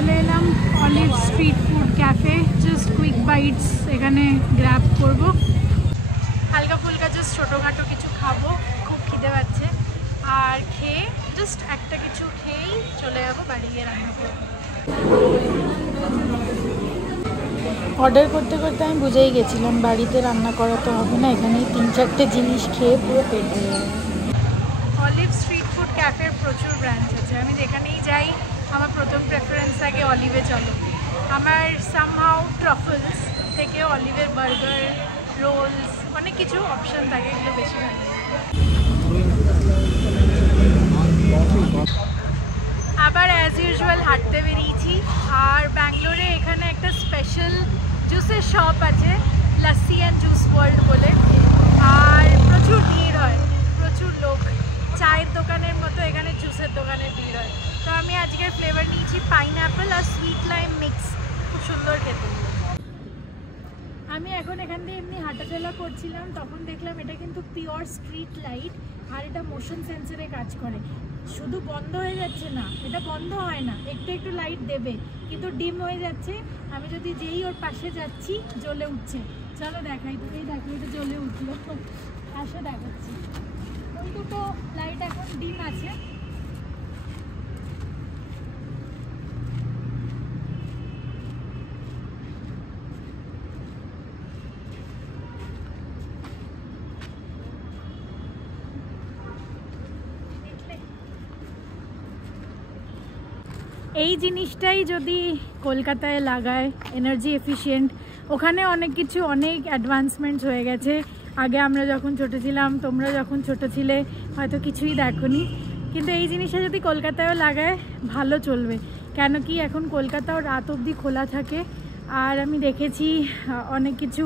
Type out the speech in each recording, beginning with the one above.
চলে এলাম olive street food cafe. Just quick bites এখানে গ্র্যাব করব, হালকা ফুলকা জাস্ট ছোটোখাটো কিছু খাবো, খুব খিদে পাচ্ছে। আর খেয়ে জাস্ট একটা কিছু খেয়েই চলে যাবো বাড়ি গিয়ে রান্না করবো। অর্ডার করতে করতে আমি বুঝেই গেছিলাম বাড়িতে রান্না করা তো হবে না, এখানেই 3-4টে জিনিস খেয়ে পুরো পেট ভরে যাবে। অলিভ স্ট্রিট ফুড ক্যাফের প্রচুর ব্রাঞ্চ আছে, আমি যেখানেই যাই আমার প্রথম প্রেফারেন্স থাকে অলিভে চলো। আমার সামহাউ ট্রাফলস থেকে অলিভের বার্গার, রোলস, অনেক কিছু অপশান থাকে, এগুলো বেশি ভালো লাগে। আবার অ্যাজ ইউজুয়াল হাঁটতে বেরিয়েছি। আর ব্যাঙ্গালোরে এখানে একটা স্পেশাল জুসের শপ আছে, লাসি অ্যান্ড জুস ওয়ার্ল্ড বলে। আর প্রচুর ভিড় হয়, প্রচুর লোক, চায়ের দোকানের মতো এখানে জুসের দোকানের ভিড় হয়। তো আমি আজকের ফ্লেভার নিয়েছি পাইনঅ্যাপেল আর সুইট লাইম মিক্স, খুব সুন্দর খেতে। আমি এখন এখান দিয়ে এমনি হাঁটাচলা করছিলাম, তখন দেখলাম এটা কিন্তু পিওর স্ট্রিট লাইট আর এটা মোশন সেন্সরে কাজ করে। শুধু বন্ধ হয়ে যাচ্ছে না, এটা বন্ধ হয় না, একটু একটু লাইট দেবে কিন্তু ডিম হয়ে যাচ্ছে। আমি যদি যেই ওর পাশে যাচ্ছি জ্বলে উঠছে। চলো দেখাই, তুমি দেখো এটা জ্বলে উঠলো, আসো দেখাচ্ছি। ওই দুটো লাইট এখন ডিম আছে। এই জিনিসটাই যদি কলকাতায় লাগায়, এনার্জি এফিশিয়েন্ট, ওখানে অনেক কিছু অনেক অ্যাডভান্সমেন্টস হয়ে গেছে। আগে আমরা যখন ছোটো ছিলাম, তোমরা যখন ছোটো ছিলে হয়তো কিছুই দেখোনি, কিন্তু এই জিনিসটা যদি কলকাতায়ও লাগায় ভালো চলবে। কেন কি এখন কলকাতাও রাত অবধি খোলা থাকে। আর আমি দেখেছি অনেক কিছু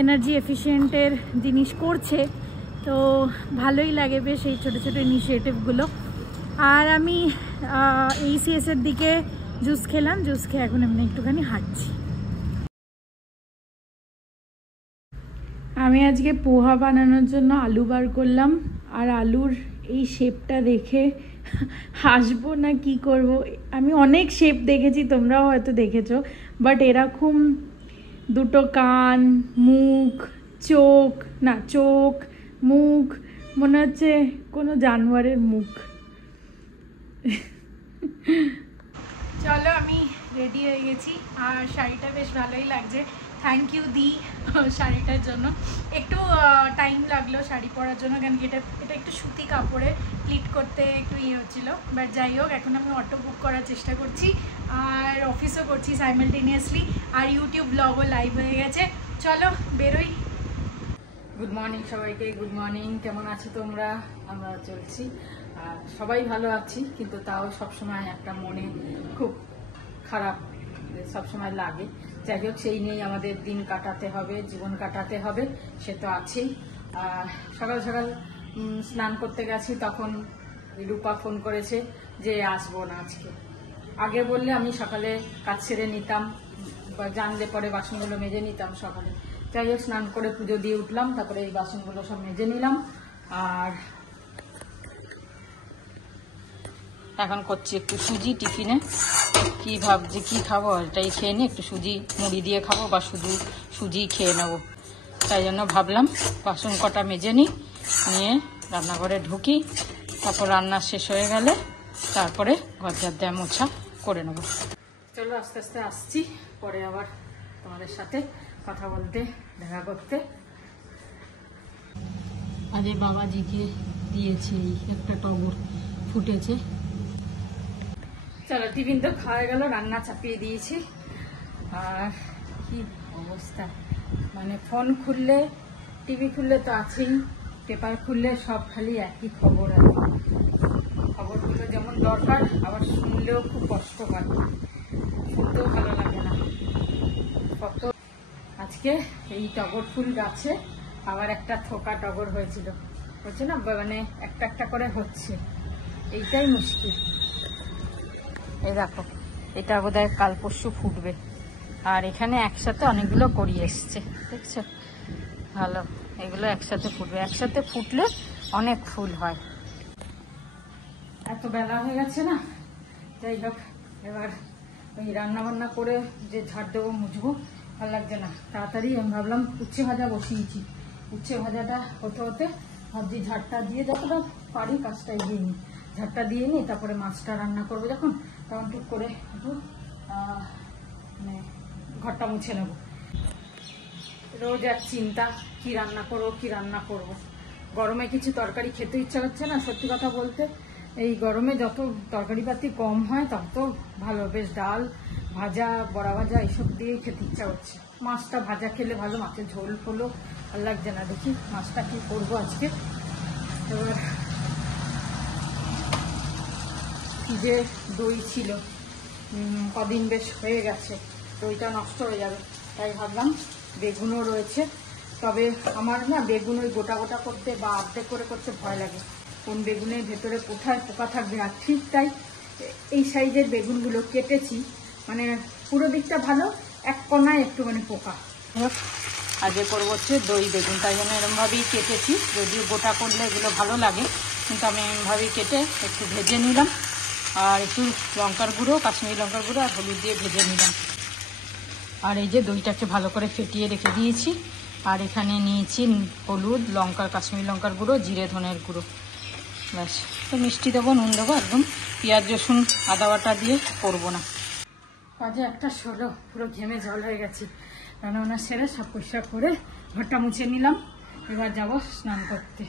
এনার্জি এফিশিয়েন্টের জিনিস করছে, তো ভালোই লাগে বেশ এই ছোটো ছোটো ইনিশিয়েটিভগুলো। আর আমি এইচএসের দিকে জুস খেলাম, জুস খেয়ে এখন এমনি একটুখানি হাঁটছি। আমি আজকে পোহা বানানোর জন্য আলু বার করলাম, আর আলুর এই শেপটা দেখে হাসবো না কি করব। আমি অনেক শেপ দেখেছি, তোমরাও হয়তো দেখেছো, বাট এরকম দুটো কান, মুখ, চোখ, না চোখ, মুখ, মনে হচ্ছে কোনো জানোয়ারের মুখ। চলো আমি রেডি হয়ে গেছি, আর শাড়িটা বেশ ভালোই লাগছে। থ্যাংক ইউ দি শাড়িটার জন্য। একটু টাইম লাগলো শাড়ি পরার জন্য, কারণ কি এটা একটু সুতি কাপড়ে প্লিট করতে একটু ইয়ে হচ্ছিলো। বাট যাই হোক, এখন আমি অটো বুক করার চেষ্টা করছি আর অফিসও করছি সাইমালটেনিয়াসলি, আর ইউটিউব ব্লগও লাইভ হয়ে গেছে। চলো বেরোই। গুড মর্নিং সবাইকে, গুড মর্নিং। কেমন আছো তোমরা? আমরা চলছি, আর সবাই ভালো আছি, কিন্তু তাও সবসময় একটা মনে খুব খারাপ সবসময় লাগে। যাই হোক, সেই নিয়েই আমাদের দিন কাটাতে হবে, জীবন কাটাতে হবে, সে তো আছেই। সকাল সকাল স্নান করতে গেছি, তখন রূপা ফোন করেছে যে আসবো না আজকে। আগে বললে আমি সকালে কাজ সেরে নিতাম, বা জানলে পরে বাসনগুলো মেজে নিতাম সকালে। যাই হোক, স্নান করে পুজো দিয়ে উঠলাম, তারপরে এই বাসনগুলো সব মেজে নিলাম। আর এখন করছি একটু সুজি টিফিনে। কি ভাবছি কি খাবো, এটাই খেয়ে নিই, একটু সুজি মুড়ি দিয়ে খাবো, বা শুধু সুজি খেয়ে নেবো। তাই জন্য ভাবলাম বাসন কটা মেজে নিই, নিয়ে রান্নাঘরে ঢুকি, তারপর রান্না শেষ হয়ে গেলে তারপরে ঘর ঝাড় দেওয়া মোছা করে নেবো। চলো আস্তে আস্তে আসছি, পরে আবার তোমাদের সাথে কথা বলতে, দেখা করতে। আজ বাবাজিকে দিয়েছি একটা টগর ফুটেছে। চলো, টিফিন তো খাওয়া গেল, রান্না চাপিয়ে দিয়েছি। আর কি অবস্থা, মানে ফোন খুললে, টিভি খুললে তো আছেই, পেপার খুললে সব খালি একই খবর আছে। খবরগুলো যেমন দরকার, আবার শুনলেও খুব কষ্ট হয়, শুনতেও ভালো লাগে না। কত আজকে এই টগর ফুল গাছে আবার একটা থোকা টগর হয়েছিল, হচ্ছে না, মানে একটা একটা করে হচ্ছে, এইটাই মুশকিল। এই দেখো, এটা বোধহয় কাল পরশু ফুটবে, আর এখানে একসাথে অনেকগুলো করি এসছে, দেখছো? ভালো, এগুলো একসাথে ফুটবে, একসাথে ফুটলে অনেক ফুল হয়। এত বেলা হয়ে গেছে না, যাই হোক এবার ওই রান্না বান্না করে যে ঝাড় দেবো মুছবো ভালো লাগছে না। তাড়াতাড়ি আমি ভাবলাম উচ্ছে ভাজা বসিয়েছি, উচ্ছে ভাজাটা হতে হতে ভাবছি ঝাড়টা দিয়ে যতটা পারি কাজটা এগিয়ে নিই, ঝাড়টা দিয়ে নিই, তারপরে মাছটা রান্না করবো যখন তখন টুক করে একটু মানে ঘরটা মুছে নেবো। রোজ এক চিন্তা, কি রান্না করবো কি রান্না করব। গরমে কিছু তরকারি খেতে ইচ্ছা করছে না, সত্যি কথা বলতে। এই গরমে যত তরকারি পাতি কম হয় তত ভালো, বেশ ডাল ভাজা বড়া ভাজা এইসব দিয়েই খেতে ইচ্ছা করছে। মাছটা ভাজা খেলে ভালো, মাছের ঝোল ফোলও ভালো লাগছে না। দেখি মাছটা কি করবো আজকে। এবার যে দই ছিল কদিন বেশ হয়ে গেছে, দইটা নষ্ট হয়ে যাবে, তাই ভাবলাম বেগুনও রয়েছে। তবে আমার না বেগুন ওই গোটা গোটা করতে বা অর্ধেক করে করতে ভয় লাগে, কোন বেগুনের ভেতরে কোথায় পোকা থাকবে। আর ঠিক তাই এই সাইজের বেগুনগুলো কেটেছি, মানে পুরো দিকটা ভালো, এক কোনায় একটু মানে পোকা। আজকে করবো হচ্ছে দই বেগুন, তাই জন্য এরমভাবেই কেটেছি। যদিও গোটা করলে এগুলো ভালো লাগে, কিন্তু আমি এরমভাবেই কেটে একটু ভেজে নিলাম, আর একটু লঙ্কার গুঁড়ো, কাশ্মীরি লঙ্কার গুঁড়ো আর হলুদ দিয়ে ভেজে নিলাম। আর এই যে দইটাকে ভালো করে ফেটিয়ে রেখে দিয়েছি। আর এখানে নিয়েছি হলুদ, লঙ্কার কাশ্মীরি লঙ্কার গুঁড়ো, জিরে ধনের গুঁড়ো, ব্যাস। তো মিষ্টি দেবো, নুন দেবো, একদম পেঁয়াজ রসুন আদা বাটা দিয়ে করবো না। কাজে একটা ষোলো, পুরো ঘেমে জল হয়ে গেছি। রান্নাবান্না সেরে সব পরিষ্কার করে ঘরটা মুছে নিলাম। এবার যাবো স্নান করতে।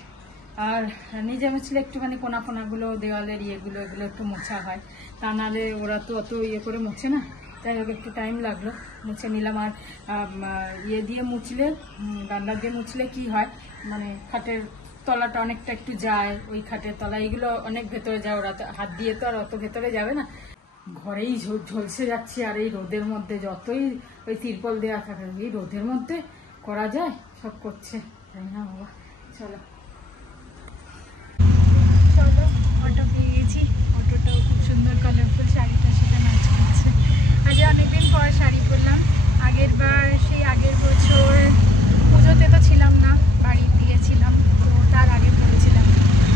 আর নিজে মুছলে একটুখানি কোনা কোনাগুলো, দেওয়ালের ইয়েগুলো, এগুলো একটু মোছা হয়, তা নাহলে ওরা তো অত ইয়ে করে মোছে না। যাই হোক একটু টাইম লাগলো, মুছে নিলাম। আর ইয়ে দিয়ে মুছলে, গান্ডার দিয়ে মুছলে কি হয়, মানে খাটের তলাটা অনেকটা একটু যায়, ওই খাটের তলা এগুলো অনেক ভেতরে যায়, ওরা তো হাত দিয়ে তো আর অত ভেতরে যাবে না। ঘরেই ঝলসে যাচ্ছে, আর এই রোদের মধ্যে যতই ওই তিরপল দেওয়া থাকে, এই রোদের মধ্যে করা যায়, সব করছে, তাই না বাবা। চলো অটো পেয়ে গেছি, অটোটাও খুব সুন্দর কালারফুল, শাড়িটার সাথে ম্যাচ করছে। আজ অনেকদিন পর শাড়ি পরলাম। আগের বছর পুজোতে তো ছিলাম না, বাড়ি দিয়েছিলাম, তো তার আগে পরেছিলাম।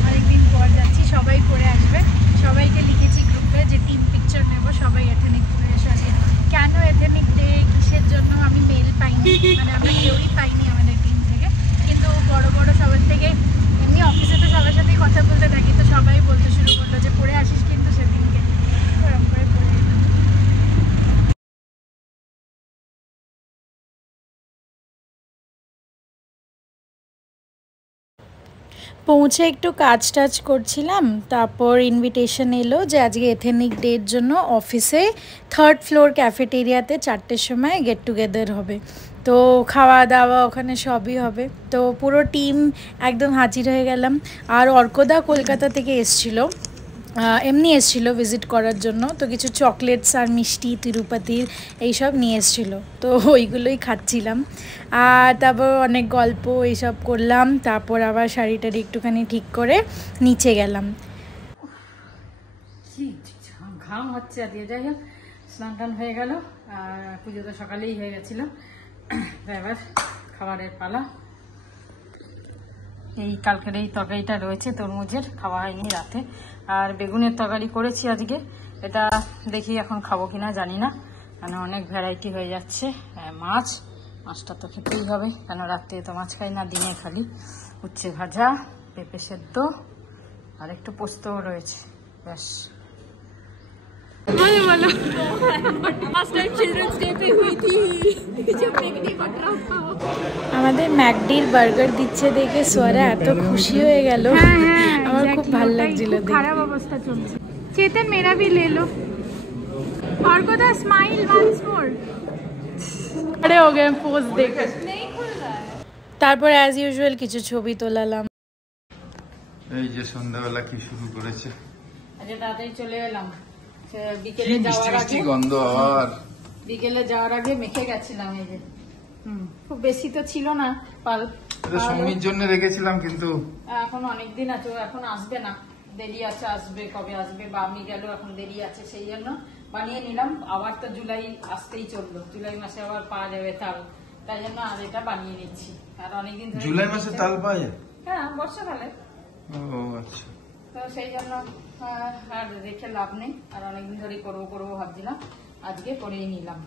অনেকদিন পর যাচ্ছি, সবাই পরে আসবে। সবাইকে লিখেছি গ্রুপে যে টিম পিকচার নেব, সবাই এথেনিক পরে এসে আসে। কেন এথেনিক ডে, কিসের জন্য আমি মেল পাইনি, মানে আমরা কেউই পাইনি আমাদের টিম থেকে। কিন্তু বড় বড় সবার থেকে, এমনি অফিসে তো সবার সাথেই কথা বলতে থাকি, তো সবাই বলতে শুরু করলো যে পরে আসিস কিন্তু সেদিনকে, ওরকম করে পরে এলাম। পৌঁছে একটু কাজ টাজ করছিলাম, তারপর ইনভিটেশন এলো যে আজকে এথেনিক ডের জন্য অফিসে 3rd ফ্লোর ক্যাফেটেরিয়াতে 4টের সময় গেট টুগেদার হবে। তো খাওয়া দাওয়া ওখানে সবই হবে। তো পুরো টিম একদম হাজির হয়ে গেলাম। আর অর্কদা কলকাতা থেকে এসেছিলো, এমনি এসেছিলো ভিজিট করার জন্য। তো কিছু চকলেটস আর মিষ্টি তিরুপতির এইসব নিয়ে এসেছিলো, তো ওইগুলোই খাচ্ছিলাম। আর তারপর অনেক গল্প এইসব করলাম। তারপর আবার শাড়িটারি একটুখানি ঠিক করে নিচে গেলাম। কি ঘাম হচ্ছে আর দিয়ে। যাই হোক স্নান টান হয়ে গেল, আর পুজো তো সকালেই হয়ে গেছিলো। এবার খাবারের পালা। এই কালকের এই তরকারিটা রয়েছে তরমুজের, খাওয়া হয়নি রাতে। আর বেগুনের তরকারি করেছি আজকে, এটা দেখি এখন খাবো কিনা জানি না, মানে অনেক ভ্যারাইটি হয়ে যাচ্ছে। মাছটা তো খেতেই হবে, কেন রাত্রে তো মাছ খাই না, দিনে খালি। উচ্ছে ভাজা, পেঁপে সেদ্ধ আর একটু পোস্তও রয়েছে, ব্যাস। আমাদের ম্যাকডির বার্গার দিচ্ছে দেখে সোয়ারা এত খুশি হয়ে গেল, আমার খুব ভালো লাগছিল। খারাপ অবস্থা চলছে। চেতন মেরা ভি লে লো। অর্কদা স্মাইল ওয়ান্স মোর। আরে हो गए पोज দেখে। তারপর অ্যাজ ইউজুয়াল কিছু ছবি তোলালাম। এই যে সন্ধ্যাবেলা কি শুরু করেছে, আজকে তাড়াতাড়ি চলে এলাম। বিকেলে যাওয়ার আগে গন্ধ, আর বিকেলে যাওয়ার আগে মেখে গেছিলাম। এই যে খুব বেশি তো ছিল না পাল, সৌমির জন্য রেখেছিলাম, কিন্তু এখন অনেকদিন আছে, এখন আসবে না, দেরি আছে, আসবে কবে আসবে, বা আমি গেলেও এখন দেরি আছে, সেই জন্য বানিয়ে নিলাম। আবার তো জুলাই আসতেই চললো, জুলাই মাসে আবার পাওয়া যাবে তাল, তাই জন্য আজ এটা বানিয়ে নিচ্ছি। আর অনেকদিন ধরে জুলাই মাসে তাল পাওয়া যায়? হ্যাঁ, বর্ষাকালে। ও আচ্ছা। তো সেই জন্য আর রেখে লাভ নেই, আর অনেকদিন ধরে করবো ভাবছিলাম। আজকে করেই নিলাম।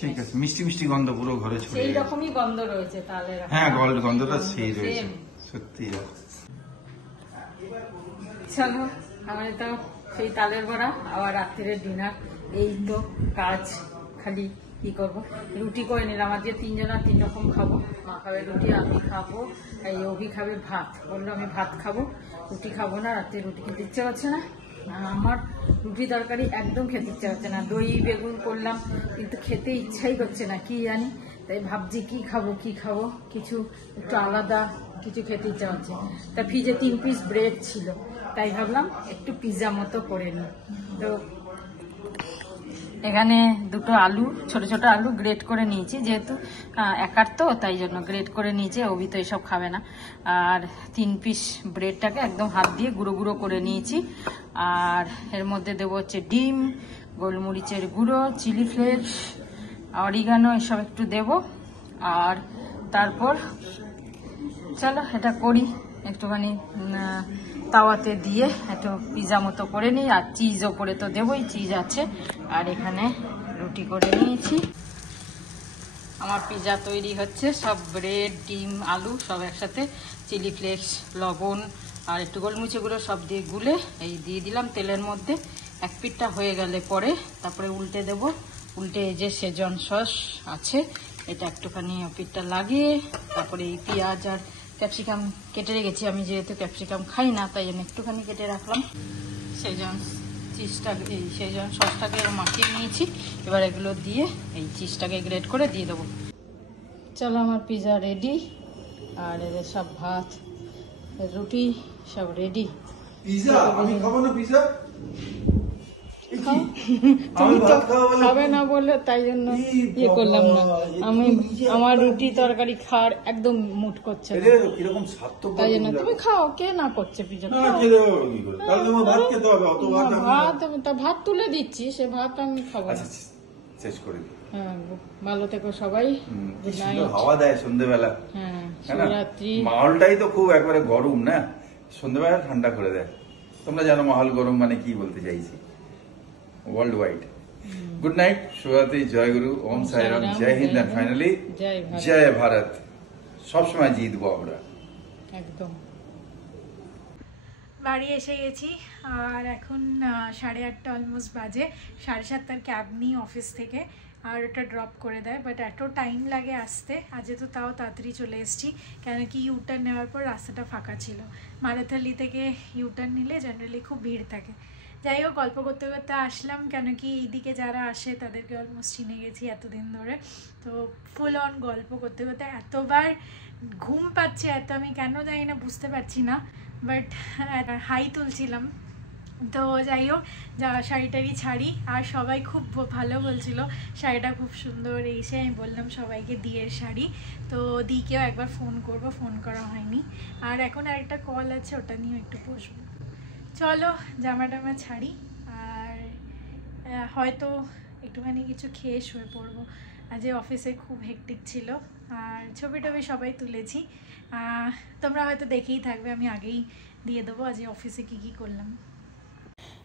ঠিক আছে, মিষ্টি মিষ্টি গন্ধ পুরো ঘরে ছড়িয়ে সেই গেছে। রকমই গন্ধ রয়েছে তালের। হ্যাঁ, গন্ধটা সেই রয়েছে সত্যি। চলো, আমাদের তো সেই তালের বড়া, আবার রাত্রির ডিনার। এই তো কাজ, খালি কি করবো। রুটি করে নিলাম, আজকে 3 জনা 3 রকম খাবো। মা খাবে রুটি, আমি খাবো, এই অভি খাবে ভাত। বললো আমি ভাত খাবো, রুটি খাবো না, রাত্রে রুটি খেতে ইচ্ছে করছে না। আমার রুটি তরকারি একদম খেতে ইচ্ছে করছে না। দই বেগুন করলাম কিন্তু খেতে ইচ্ছাই করছে না, কি জানি। তাই ভাবছি কি খাবো কিছু একটু আলাদা কিছু খেতে ইচ্ছা হচ্ছে। তা ফ্রিজে 3 পিস ব্রেড ছিল, তাই ভাবলাম একটু পিৎজা মতো করে নিই। তো এখানে 2টো আলু, ছোট ছোট আলু গ্রেট করে নিয়েছি, যেহেতু একার তো তাই জন্য গ্রেট করে নিয়েছি। অভি তো এসব খাবে না। আর 3 পিস ব্রেডটাকে একদম হাত দিয়ে গুঁড়ো গুঁড়ো করে নিয়েছি। আর এর মধ্যে দেবো হচ্ছে ডিম, গোলমরিচের গুঁড়ো, চিলি ফ্লেক্স, অরিগানো, এসব একটু দেব। আর তারপর চলো এটা করি, একটুখানি তাওয়াতে দিয়ে একটু পিৎজা মতো করে নিই। আর চিজ ওপরে তো দেবই, চিজ আছে। আর এখানে রুটি করে নিয়েছি। আমার পিৎজা তৈরি হচ্ছে, সব ব্রেড, ডিম, আলু সব একসাথে, চিলি ফ্লেক্স, লবণ আর একটু গোলমরিচের গুঁড়ো সব দিয়ে গুলে এই দিয়ে দিলাম তেলের মধ্যে। এক পিঠটা হয়ে গেলে পরে তারপরে উল্টে দেব। উল্টে এই যে সেজন সস আছে, এটা একটুখানি পিঠটা লাগিয়ে তারপরে এই পেঁয়াজ আর ক্যাপসিকাম কেটে রেখেছি। আমি যেহেতু ক্যাপসিকাম খাই না, তাই জন্য একটুখানি কেটে রাখলাম। সেজন চিজটাকে, এই সেজন সসটাকে মাখিয়ে নিয়েছি। এবার এগুলো দিয়ে এই চিজটাকে গ্রেট করে দিয়ে দেবো। চলো, আমার পিৎজা রেডি। আর এদের সব ভাত, রুটি সব রেডি। পিৎজা আমি খাবো না, পিৎজা তুমি তো খাবে না বললে তাই জন্য ইয়ে করলাম না। আমার রুটি তরকারি খাওয়ার একদম মুড করছে না, তাই জন্য তুমি খাও। কে না করছে পিৎজা? ভাত তুলে দিচ্ছি, সে ভাত আমি খাবো না। শেষ করে দিই। হ্যাঁ, ভালো থেকো সবাই। হাওয়া দেয় সন্ধ্যেবেলা। হ্যাঁ, শিবরাত্রি মাহলটাই তো খুব একবারে গরম না, সন্ধ্যেবেলা ঠান্ডা করে দেয়। তোমরা জানো মাহল গরম মানে কি বলতে চাইছি। ওয়ার্ল্ড ওয়াইড গুড নাইট, শুভরাত্রি, জয় গুরু, ওম সাইরাম, জয় হিন্দ, এন্ড ফাইনালি জয় ভারত। সবসময় জিতবো আমরা, একদম। বাড়ি এসে গেছি আর এখন 8:30 অলমোস্ট বাজে। 7:30 ক্যাব নিই অফিস থেকে, আর ওটা ড্রপ করে দেয়। বাট এত টাইম লাগে আসতে, আজকে তো তাও তাড়াতাড়ি চলে এসেছি, কেন কি ইউটার্ন নেওয়ার পর রাস্তাটা ফাঁকা ছিল। মারাথালি থেকে ইউটার্ন নিলে জেনারেলি খুব ভিড় থাকে। যাই হোক, গল্প করতে করতে আসলাম, কেন কি এইদিকে যারা আসে তাদেরকে অলমোস্ট চিনে গেছি এতদিন ধরে। তো ফুল অন গল্প করতে করতে এতবার ঘুম পাচ্ছে, এত আমি কেন জানি না, বুঝতে পারছি না। বাট হাই তুলছিলাম। তো যাই হোক, শাড়িটারি ছাড়ি। আর সবাই খুব ভালো বলছিল শাড়িটা খুব সুন্দর। এসে আমি বললাম সবাইকে দিয়ের শাড়ি, তো দিকেও একবার ফোন করব, ফোন করা হয়নি। আর এখন আরেকটা কল আছে, ওটা নিয়েও একটু বসবো। চলো জামা টামা ছাড়ি, আর হয়তো একটুখানি কিছু খেয়ে শুয়ে পড়বো। আজ অফিসে খুব হেক্টিক ছিল। আর ছবি টবি সবাই তুলেছি, তোমরা হয়তো দেখেই থাকবে, আমি আগেই দিয়ে দেবো আজ অফিসে কী কী করলাম।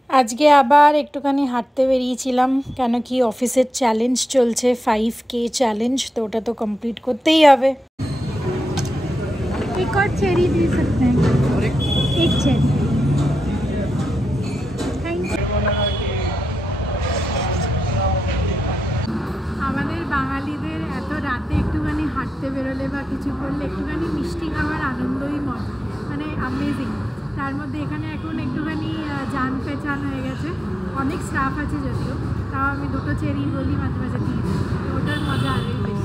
আজকে আবার একটুখানি হাঁটতে বেরিয়েছিলাম, কেন কি অফিসের চ্যালেঞ্জ চলছে, 5K চ্যালেঞ্জ, তো ওটা তো কমপ্লিট করতেই হবে। एक और चेरी दे सकते हैं, एक चेरी। আমাদের বাঙালিদের এত রাতে একটুখানি হাঁটতে বেরোলে বা কিছু করলে একটুখানি মিষ্টি খাওয়ার আনন্দই মজা, মানে আমেজিং। তার মধ্যে এখানে এখন একটুখানি জান পেচান হয়ে গেছে, অনেক স্টাফ আছে যদিও, তাও আমি 2টো চেরি বলি, মাঝে মাঝে দিই, তো ওটার মজা আরই বেশি।